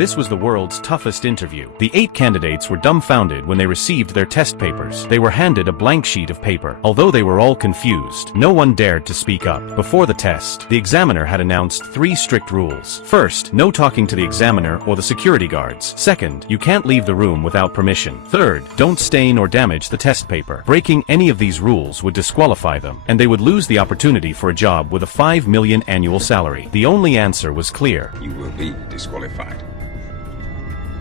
This was the world's toughest interview. The 8 candidates were dumbfounded when they received their test papers. They were handed a blank sheet of paper. Although they were all confused, no one dared to speak up. Before the test, the examiner had announced 3 strict rules. First, no talking to the examiner or the security guards. Second, you can't leave the room without permission. Third, don't stain or damage the test paper. Breaking any of these rules would disqualify them, and they would lose the opportunity for a job with a $5 million annual salary. The only answer was clear. You will be disqualified.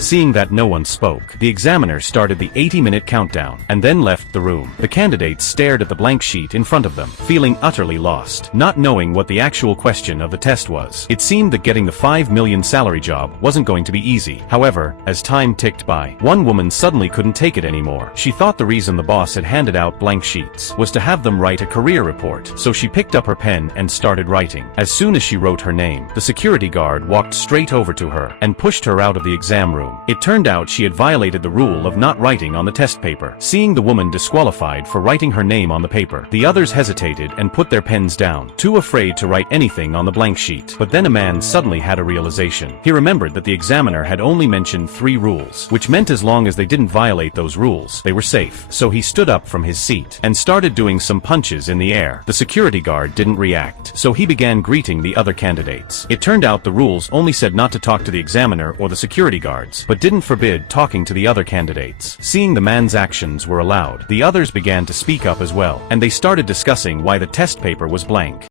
Seeing that no one spoke, the examiner started the 80-minute countdown, and then left the room. The candidates stared at the blank sheet in front of them, feeling utterly lost, not knowing what the actual question of the test was. It seemed that getting the $5 million salary job wasn't going to be easy. However, as time ticked by, one woman suddenly couldn't take it anymore. She thought the reason the boss had handed out blank sheets was to have them write a career report, so she picked up her pen and started writing. As soon as she wrote her name, the security guard walked straight over to her and pushed her out of the exam room. It turned out she had violated the rule of not writing on the test paper. Seeing the woman disqualified for writing her name on the paper, the others hesitated and put their pens down, too afraid to write anything on the blank sheet. But then a man suddenly had a realization. He remembered that the examiner had only mentioned 3 rules, which meant as long as they didn't violate those rules, they were safe. So he stood up from his seat and started doing some punches in the air. The security guard didn't react, so he began greeting the other candidates. It turned out the rules only said not to talk to the examiner or the security guards, but didn't forbid talking to the other candidates. Seeing the man's actions were allowed, the others began to speak up as well, and they started discussing why the test paper was blank.